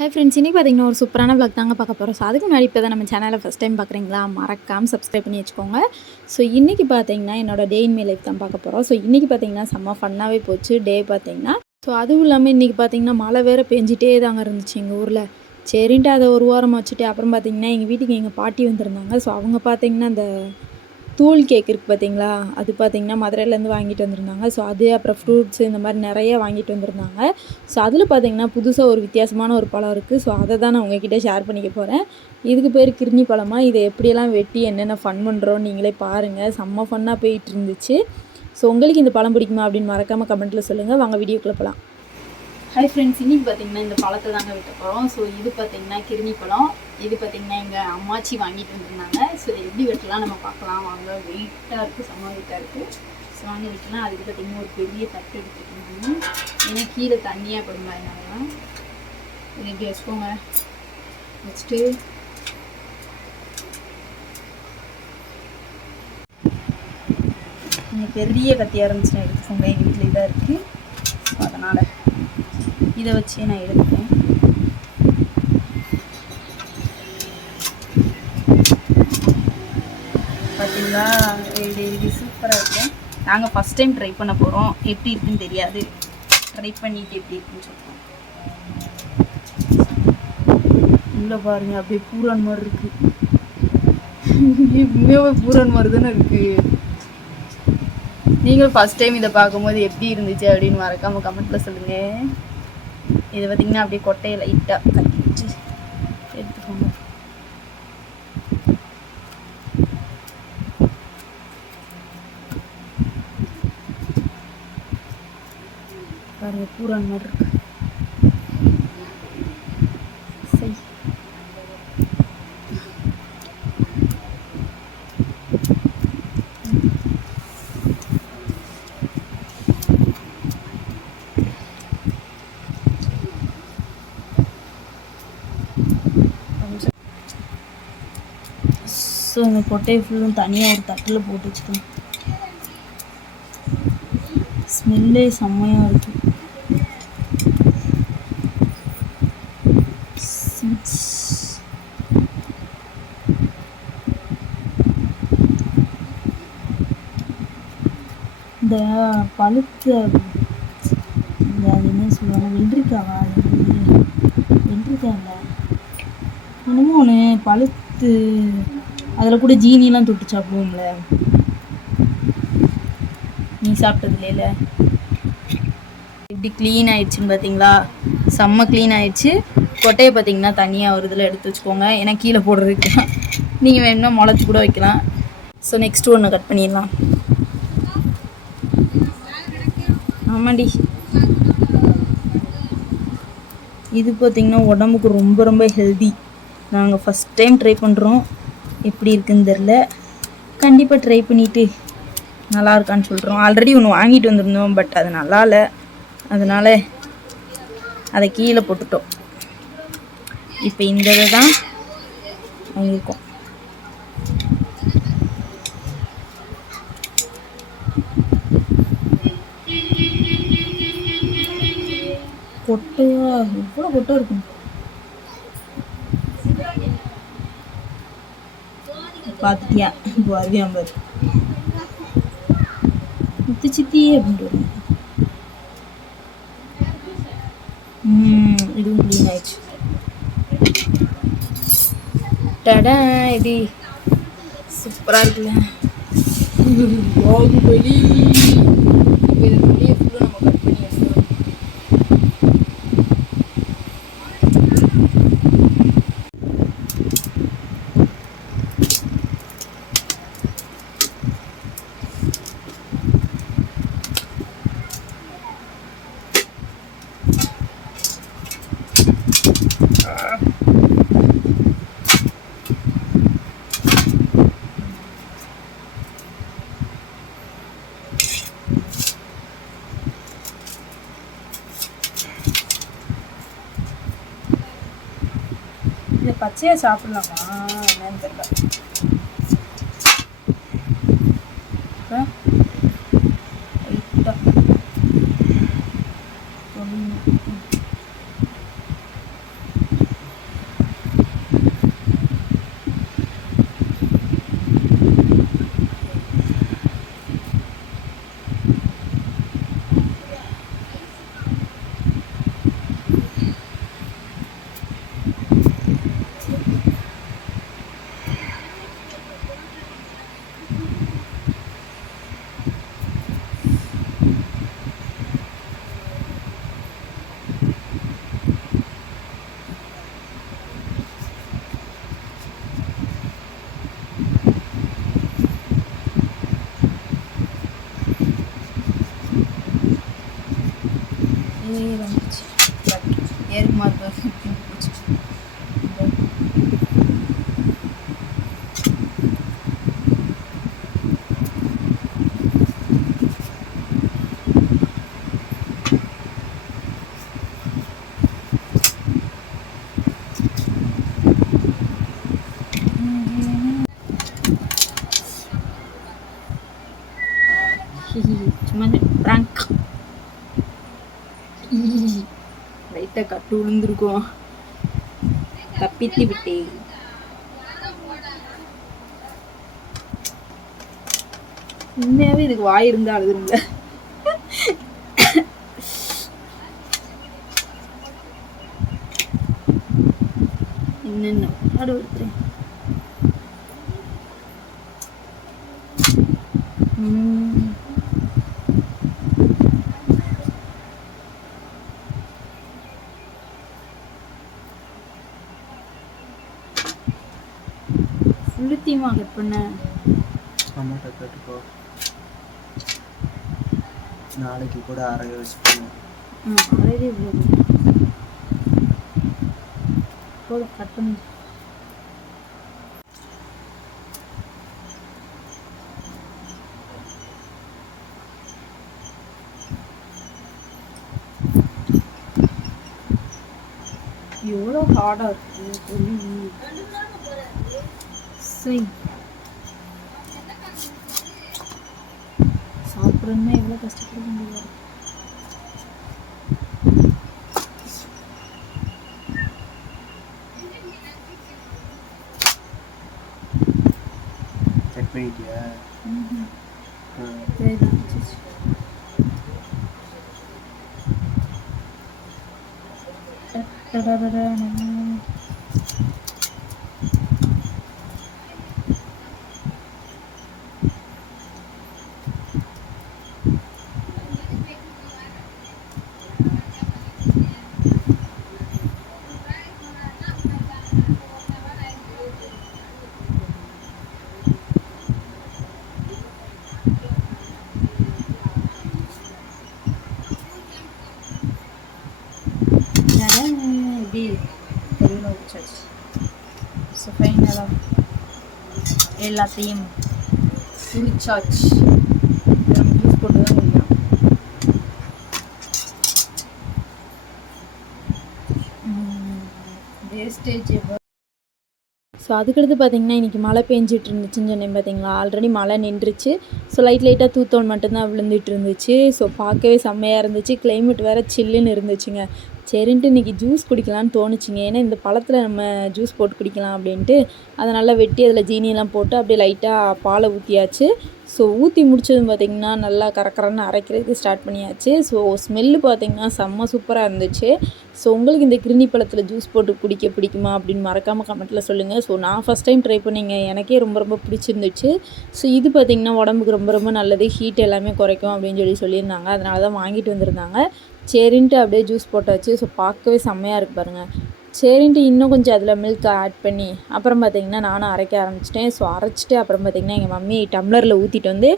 Hi friends இன்றைக்கி பார்த்தீங்கன்னா ஒரு சூப்பரான vlog தாங்க பார்க்க போகிறோம் ஸோ அதுக்கு முன்னாடி இப்போ தான் நம்ம சேனலை ஃபஸ்ட் டைம் பார்க்குறீங்களா மறக்காமல் சப்ஸ்கிரைப் பண்ணி வச்சுக்கோங்க. ஸோ இன்றைக்கி பார்த்தீங்கன்னா என்னோட டே இன் லைஃப் தான் பார்க்க போகிறோம் ஸோ இன்றைக்கி பார்த்தீங்கன்னா செம்ம ஃபன்னாகவே போச்சு டே பார்த்தீங்கன்னா ஸோ அதுவும் இல்லாமல் இன்றைக்கி பார்த்தீங்கன்னா மழை வேறு பெஞ்சிட்டே தாங்க இருந்துச்சு எங்கள் ஊரில். சரின்ட்டு அதை ஒரு வாரம் வச்சுட்டு அப்புறம் பார்த்தீங்கன்னா எங்கள் வீட்டுக்கு எங்கள் பாட்டி வந்திருந்தாங்க. ஸோ அவங்க பார்த்தீங்கன்னா அந்த தூள் கேக் இருக்குது பார்த்தீங்களா அது பார்த்திங்கன்னா மதுரையிலேருந்து வாங்கிட்டு வந்திருந்தாங்க. ஸோ அது அப்புறம் ஃப்ரூட்ஸ் இந்த மாதிரி நிறைய வாங்கிட்டு வந்திருந்தாங்க. ஸோ அதில் பார்த்தீங்கன்னா புதுசாக ஒரு வித்தியாசமான ஒரு பழம் இருக்குது ஸோ அதை தான் நான் உங்ககிட்ட ஷேர் பண்ணிக்க போகிறேன் இதுக்கு பேர் கிருணி பழமாக இதை எப்படியெல்லாம் வெட்டி என்னென்ன ஃபன் பண்ணுறோம் நீங்களே பாருங்கள் செம்ம ஃபன்னாக போயிட்டு இருந்துச்சு. ஸோ உங்களுக்கு இந்த பழம் பிடிக்குமா அப்படின்னு மறக்காமல் கமெண்ட்டில் சொல்லுங்கள் வாங்க வீடியோக்குள்ளே போகலாம் ஹை ஃப்ரெண்ட்ஸ் இன்னைக்கு பார்த்தீங்கன்னா இந்த பழத்தை தாங்க வெட்ட போகிறோம் ஸோ இது பார்த்தீங்கன்னா கிருணி பழம். இது பார்த்தீங்கன்னா எங்கள் அம்மாச்சி வாங்கிட்டு வந்திருந்தாங்க. ஸோ எப்படி வெட்டலாம் நம்ம பார்க்கலாம். வாங்க வெயிட்டாக இருக்குது செம்ம வெயிட்டாக இருக்குது ஸோ வாங்க வெட்டலாம். அதுக்கு பார்த்தீங்கன்னா ஒரு பெரிய தட்டு எடுத்துக்கணும். ஏன்னா கீழே தண்ணியாக படுமா அதனால இதை இப்படி வச்சுக்கோங்க வச்சுட்டு பெரிய கத்தியாக இருந்துச்சுன்னா எடுத்துக்கோங்க. எங்கள் வீட்டில் இதாக இருக்குது இதை வச்சு நான் எடுத்துப்பேன் பார்த்தீங்களா? இது இது சூப்பராக இருக்கும் நாங்கள் ஃபஸ்ட் டைம் ட்ரை பண்ண போகிறோம் எப்படி இருக்குன்னு தெரியாது. ட்ரை பண்ணிட்டு எப்படி இருக்குன்னு சொல்லுவோம் உள்ளே பாருங்க அப்படியே பூரான் மாதிரி இருக்கு. உண்மையாகவே பூரான் மாதிரி தானே இருக்கு. நீங்களும் ஃபஸ்ட் டைம் இதை பார்க்கும்போது எப்படி இருந்துச்சு அப்படின்னு மறக்காம கமெண்ட்ல சொல்லுங்கள் இது பார்த்தீங்கன்னா அப்படியே கொட்டையை லைட்டாக கட்டி வச்சு எடுத்துக்கோங்க. பாருங்கள் பூரான் மாதிரி இருக்கு. ஸோ இந்த கொட்டையை ஃபுல்லும் தனியாக ஒரு தட்டில் போட்டு வச்சுக்கலாம் ஸ்மெல்லே செம்மையாக இருக்கு. இந்த பழுத்த இந்த அது என்ன சொல்லுவாங்க? வெள்ளரிக்காவா அது வெள்ளரிக்காய் இல்லை. என்னமோ ஒன்று பழுத்து அதில் கூட ஜீனிலாம் தொட்டு சாப்பிடுவோம்ல நீ சாப்பிட்டது எப்படி இப்படி க்ளீன் ஆயிடுச்சுன்னு பார்த்தீங்களா செம்ம க்ளீன் ஆயிடுச்சு. கொட்டையை பார்த்தீங்கன்னா தனியாக ஒரு இதில் எடுத்து வச்சுக்கோங்க. ஏன்னா கீழே போடுறதுக்கு நீங்கள் வேணும்னா முளைச்சி கூட வைக்கலாம். ஸோ நெக்ஸ்ட் ஒன்று கட் பண்ணிடலாம். ஆமாண்டி. இது பார்த்திங்கன்னா உடம்புக்கு ரொம்ப ரொம்ப ஹெல்தி நாங்கள் ஃபஸ்ட் டைம் ட்ரை பண்ணுறோம் எப்படி இருக்குன்னு தெரில கண்டிப்பாக ட்ரை பண்ணிவிட்டு நல்லா இருக்கான்னு சொல்கிறோம் ஆல்ரெடி ஒன்று வாங்கிட்டு வந்திருந்தோம் பட் அது நல்லா இல்லை. அதனால் அதை கீழே போட்டுட்டோம். இப்போ இந்த இதை தான் வாங்கியிருக்கோம். கொட்டையா எவ்வளோ கொட்டை இருக்கும் பார்த்துட்டியா இப்போ அதுதான் பாரு. முத்து சித்தி அப்படின்ட்டு இதுவும் க்ளீன் ஆயிடுச்சு. டடா இது. சூப்பராக இருக்குல்ல. பாகுபலி இப்போ இந்த துணியை ஃபுல்லாக நம்ம கட் பண்ணி வச்சுக்கணும் இதை பச்சையாக சாப்பிட்லாமா? என்னன்னு தெரியல. ஏறுமா லைட்டாக கட்டு விழுந்திருக்கும். தப்பித்து விட்டேன். உண்மையாவே இதுக்கு வாய் இருந்தா அழுதுருங்க. என்னென்ன? அடுத்து ஃபுல்லுத்தையுமா கட் பண்ண. அம்மாட்ட கேட்டுக்கோ. நாளைக்கு கூட அரைய வச்சுக்கோங்க. ம் அரைதே இவ்வளோ போதும் கட் பண்ணி. எவ்வளோ ஹார்டாக இருக்குது ஸ்விங் சாப்பிட்றதுனா எவ்வளோ கஷ்டப்பட முடியாது செக் பண்ணிட்டியா? da da எல்லாத்தையும் குடிச்சாச்சு நம்ம ஜூஸ் போட்டு தான் குடிக்கலாம் வேஸ்டேஜ் ஸோ அதுக்கடுத்து பார்த்தீங்கன்னா இன்றைக்கி மழை பெஞ்சிட்டு இருந்துச்சுன்னு சொன்னேன் பார்த்தீங்களா ஆல்ரெடி மழை நின்றுச்சு. ஸோ லைட் லைட்டாக தூத்தோல் மட்டும்தான் விழுந்துட்டு இருந்துச்சு ஸோ பார்க்கவே செம்மையாக இருந்துச்சு. கிளைமேட் வேறு சில்லுன்னு இருந்துச்சுங்க. சரின்ட்டு இன்றைக்கி ஜூஸ் குடிக்கலான்னு தோணுச்சுங்க. ஏன்னா இந்த பழத்தில் நம்ம ஜூஸ் போட்டு குடிக்கலாம் அப்படின்ட்டு. அதை நல்லா வெட்டி அதில் ஜீனியெல்லாம் போட்டு அப்படியே லைட்டாக பாலை ஊற்றியாச்சு ஸோ ஊற்றி முடிச்சதும் பார்த்திங்கன்னா நல்லா கரக்கரன்னு அரைக்கிறதுக்கு ஸ்டார்ட் பண்ணியாச்சு. ஸோ ஸ்மெல்லு பார்த்திங்கன்னா செம்ம சூப்பராக இருந்துச்சு. ஸோ உங்களுக்கு இந்த கிருணி பழத்தில் ஜூஸ் போட்டு குடிக்க பிடிக்குமா அப்படின்னு மறக்காமல் கமெண்ட்டில் சொல்லுங்கள் ஸோ நான் ஃபஸ்ட் டைம் ட்ரை பண்ணிங்க. எனக்கே ரொம்ப ரொம்ப பிடிச்சிருந்துச்சு. ஸோ இது பார்த்திங்கன்னா உடம்புக்கு ரொம்ப ரொம்ப நல்லது. ஹீட் எல்லாமே குறைக்கும் அப்படின்னு சொல்லி சொல்லியிருந்தாங்க. அதனால தான் வாங்கிட்டு வந்திருந்தாங்க. சரின்ட்டு அப்படியே ஜூஸ் போட்டாச்சு. ஸோ பார்க்கவே செம்மையாக இருக்கு பாருங்கள் சரின்ட்டு இன்னும் கொஞ்சம் அதில் மில்க் ஆட் பண்ணி அப்புறம் பார்த்திங்கன்னா நானும் அரைக்க ஆரம்பிச்சிட்டேன். ஸோ அரைச்சிட்டு அப்புறம் பார்த்திங்கன்னா எங்கள் மம்மி டம்ளரில் ஊற்றிட்டு வந்து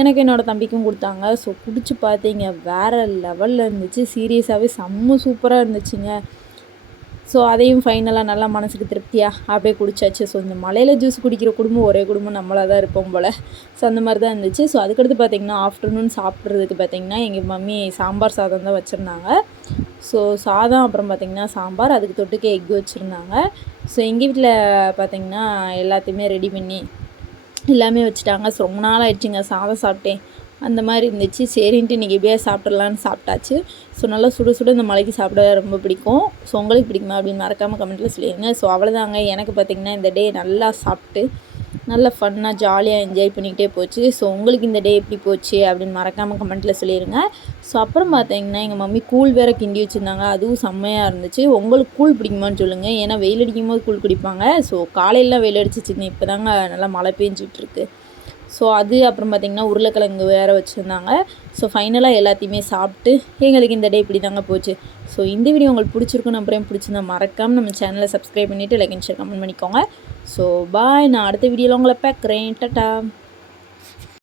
எனக்கு என்னோடய தம்பிக்கும் கொடுத்தாங்க. ஸோ குடிச்சு பார்த்தீங்க வேறு லெவலில் இருந்துச்சு. சீரியஸாகவே செம்ம சூப்பராக இருந்துச்சுங்க. ஸோ அதையும் ஃபைனலாக நல்லா மனசுக்கு திருப்தியாக அப்படியே குடிச்சாச்சு. ஸோ இந்த மலையில் ஜூஸ் குடிக்கிற குடும்பம் ஒரே குடும்பம் நம்மளாக தான் இருப்போம் போல். ஸோ அந்த மாதிரி தான் இருந்துச்சு. ஸோ அதுக்கடுத்து பார்த்திங்கன்னா ஆஃப்டர்நூன் சாப்பிட்றதுக்கு பார்த்திங்கன்னா எங்கள் மம்மி சாம்பார் சாதம் தான் வச்சுருந்தாங்க. ஸோ சாதம் அப்புறம் பார்த்திங்கன்னா சாம்பார் அதுக்கு தொட்டுக்கு எக் வச்சுருந்தாங்க. ஸோ எங்கள் வீட்டில் பார்த்திங்கன்னா எல்லாத்தையுமே ரெடி பண்ணி எல்லாமே வச்சுட்டாங்க. ஸோ ரொம்ப நாள் ஆயிடுச்சுங்க சாதம் சாப்பிட்டேன். அந்த மாதிரி இருந்துச்சு. சரின்ட்டு இன்றைக்கி எப்படியா சாப்பிட்றலான்னு சாப்பிட்டாச்சு. ஸோ நல்லா சுட சுட இந்த மலைக்கு சாப்பிட ரொம்ப பிடிக்கும். ஸோ உங்களுக்கு பிடிக்குமா அப்படின்னு மறக்காமல் கமெண்ட்டில் சொல்லிடுங்க ஸோ அவ்வளோதாங்க எனக்கு பார்த்திங்கன்னா இந்த டே நல்லா சாப்பிட்டு நல்லா ஃபன்னாக ஜாலியாக என்ஜாய் பண்ணிக்கிட்டே போச்சு. ஸோ உங்களுக்கு இந்த டே எப்படி போச்சு அப்படின்னு மறக்காமல் கமெண்ட்டில் சொல்லிடுங்க ஸோ அப்புறம் பார்த்தீங்கன்னா எங்கள் மம்மி கூழ் வேறு கிண்டி வச்சுருந்தாங்க. அதுவும் செம்மையாக இருந்துச்சு. உங்களுக்கு கூழ் பிடிக்குமான்னு சொல்லுங்கள் ஏன்னா வெயில் அடிக்கும் போது கூழ் குடிப்பாங்க. ஸோ காலையிலாம் வெயில் அடிச்சிச்சுங்க. இப்போ தாங்க நல்லா மழை பெஞ்சிட்ருக்கு ஸோ அது அப்புறம் பார்த்திங்கன்னா உருளைக்கிழங்கு வேறு வச்சுருந்தாங்க. ஸோ ஃபைனலாக எல்லாத்தையுமே சாப்பிட்டு எங்களுக்கு இந்த டே இப்படி தாங்க போச்சு. ஸோ இந்த வீடியோ உங்களுக்கு பிடிச்சிருக்கும் அப்புறம் பிடிச்சிருந்தா மறக்காமல் நம்ம சேனலை சப்ஸ்கிரைப் பண்ணிவிட்டு லைக் அண்ட் ஷேர் கமெண்ட் பண்ணிக்கோங்க. ஸோ பாய் நான் அடுத்த வீடியோவில் உங்களை பார்க்குறேன். டட்டா.